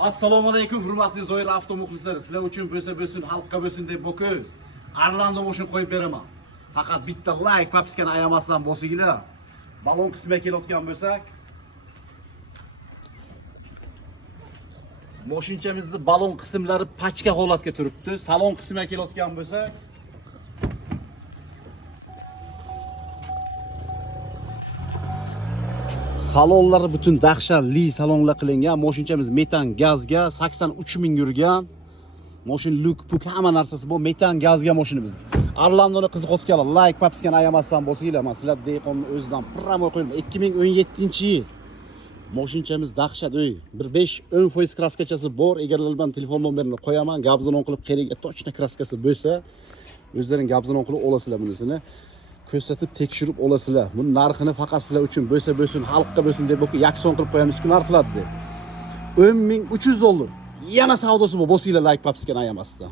Assalomu alaykum hurmatli Zoir avto muxlislari. Sizlar uchun bo'lsa, xalqqa bo'lsin deb bo'ku Arlando mashina qo'yib beraman. Faqat bitta like papiskani ayamasdan bo'lsinglar. Balon qismiga kelayotgan bo'lsak, mashinamizning balon qismlari pachka holatga turibdi. Salon qismiga kelayotgan bo'lsak, salonlari butun dahshatli salonlar qilingan. Mashinamiz metan gazga 83 ming yurgan. Mashin luk puk hamma narsasi bu metan gazga mashinamiz. Arlandoni qiziqotganlar like papiskani ayamasdan bo'lsanglar, men sizlar deyqonni o'zidan promo qo'ydim. 2017-yil. Mashinamiz dahshat uy. 15-10% kraskachasi bor. Egarlar bilan telefon nomerini qo'yaman. Gabzon qilib kerak точно kraskasi bo'lsa, o'zlaring gabzon qilib olasizlar bunisini. Ko'rsatib tekshirib olasizlar. Buni narxini faqat sizlar uchun bo'lsa, xalqqa bo'lsin deb yakson qilib qo'yamiz-ku narxladi. $10.300. Yana savdosi bu. Bo'lsanglar like papiskani ayamasdan.